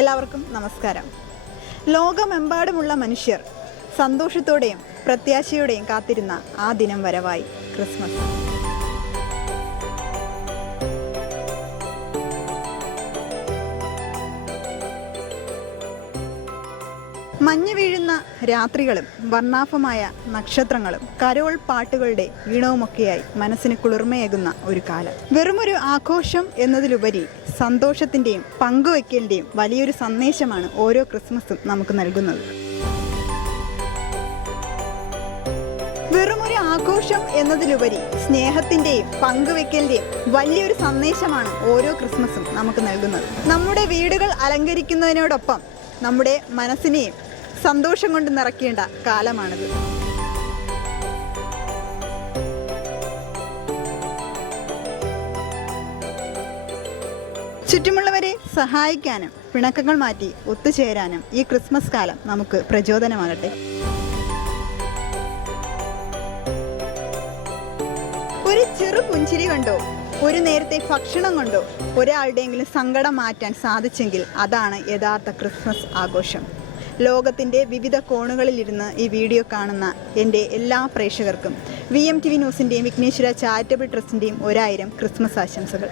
എല്ലാവർക്കും നമസ്കാരം. ലോകമെമ്പാടുമുള്ള മനുഷ്യർ സന്തോഷത്തോടെയും പ്രത്യാശയോടെയും കാത്തിരുന്ന ആ ദിനം വരവായി, ക്രിസ്മസ്. മഞ്ഞ് വീഴുന്ന രാത്രികളും വർണ്ണാഭമായ നക്ഷത്രങ്ങളും കരോൾ പാട്ടുകളുടെ ഈണവുമൊക്കെയായി മനസ്സിന് കുളിർമയേകുന്ന ഒരു കാലം. വെറുമൊരു ആഘോഷം എന്നതിലുപരി സന്തോഷത്തിൻ്റെയും പങ്കുവയ്ക്കലിൻ്റെയും വലിയൊരു സന്ദേശമാണ് ഓരോ ക്രിസ്മസും നമുക്ക് നൽകുന്നത്. വെറുമൊരു ആഘോഷം എന്നതിലുപരി സ്നേഹത്തിൻ്റെയും പങ്കുവയ്ക്കലിൻ്റെയും വലിയൊരു സന്ദേശമാണ് ഓരോ ക്രിസ്മസും നമുക്ക് നൽകുന്നത്. നമ്മുടെ വീടുകൾ അലങ്കരിക്കുന്നതിനോടൊപ്പം നമ്മുടെ മനസ്സിനെയും സന്തോഷം കൊണ്ട് നിറയ്ക്കേണ്ട കാലമാണിത്. ചുറ്റുമുള്ളവരെ സഹായിക്കാനും പിണക്കങ്ങൾ മാറ്റി ഒത്തുചേരാനും ഈ ക്രിസ്മസ് കാലം നമുക്ക് പ്രചോദനമാകട്ടെ. ഒരു ചെറു പുഞ്ചിരി കൊണ്ടോ ഒരു നേരത്തെ ഭക്ഷണം കൊണ്ടോ ഒരാളുടെയെങ്കിലും സങ്കടം മാറ്റാൻ സാധിച്ചെങ്കിൽ അതാണ് യഥാർത്ഥ ക്രിസ്മസ് ആഘോഷം. ലോകത്തിൻ്റെ വിവിധ കോണുകളിലിരുന്ന് ഈ വീഡിയോ കാണുന്ന എൻ്റെ എല്ലാ പ്രേക്ഷകർക്കും VMTV ന്യൂസിൻ്റെയും വിഘ്നേശ്വര ചാരിറ്റബിൾ ട്രസ്റ്റിൻ്റെയും 1000 ക്രിസ്മസ് ആശംസകൾ.